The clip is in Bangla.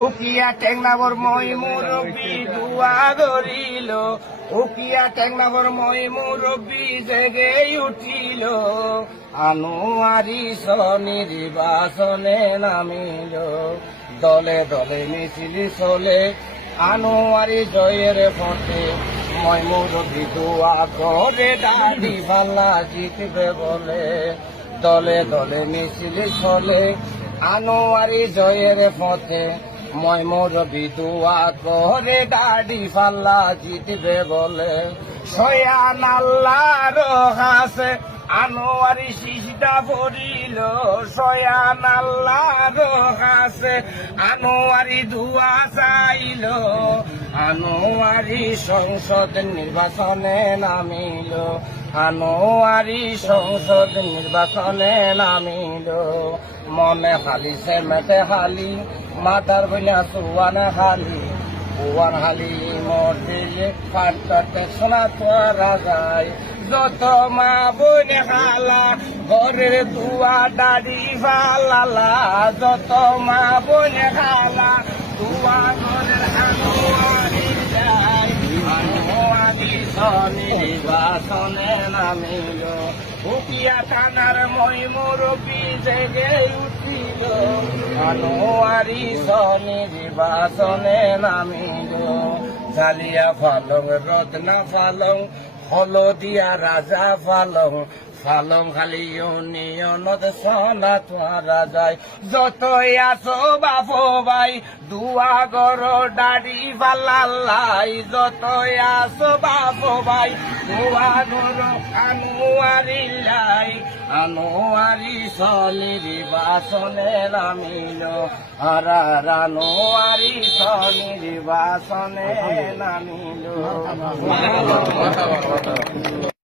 উকিয়া টেংনাবর মই মুরব্বী দুয়া ধরিল, উকিয়া টেংনাবর মই মুরব্বী জেগে উঠিল, আনোয়ারি নির্বাচনে নামিল। দলে দলে মিছিল চলে আনোয়ারি জয়ের পথে, মই মুরব্বী দুয়া করে দাঁড়ি পাল্লা জিতবে বলে। দলে দলে মিছিল চলে আনোয়ারি জয়ের পথে, মই মুরব্বী দুয়া করে দাড়ি পাল্লা জিতবে বলে। সয়ান আল্লাহর কাছে আনোয়ারি শিশিটা পড়িল, সয়ান আল্লাহর কাছে আনোয়ারি দুয়া চাইল, আনোয়ারি সংসদ নির্বাচনে নামিল, আনোয়ারি সংসদ নির্বাচনে নামিল। মনে খালি সেমেতে খালি মাতার বইনা সুয়ানে খালি, ওয়ান হালি মরদিলে ফাটতে শোনা তোরা যায়। যত মা বইনে খালা ঘরের দুয়া দাড়ি ফালালা, যত মা বইনে খালা দুয়া ঘরের আনোয়ারি যায়। আনোয়ারি নির্বাচনে নামিল, উকিয়া থানার মই মুরব্বী জেগে উঠিল, আনোয়ারি নির্বাচনে নামিল। জালিয়া ফালং রত্না ফালং হলদিয়া রাজা ফালং, ফালং খালি ইউনিয়নত সোনা তোরা যায়। যতই আছো বাপো ভাই দুয়া গর দাড়ি ফালাই, যতই আছো বাপো ভাই দুয়া গর আনোয়ারি লাই, আনোয়ারি নির্বাচনে নামিল, আর আনোয়ারি নির্বাচনে নামিল।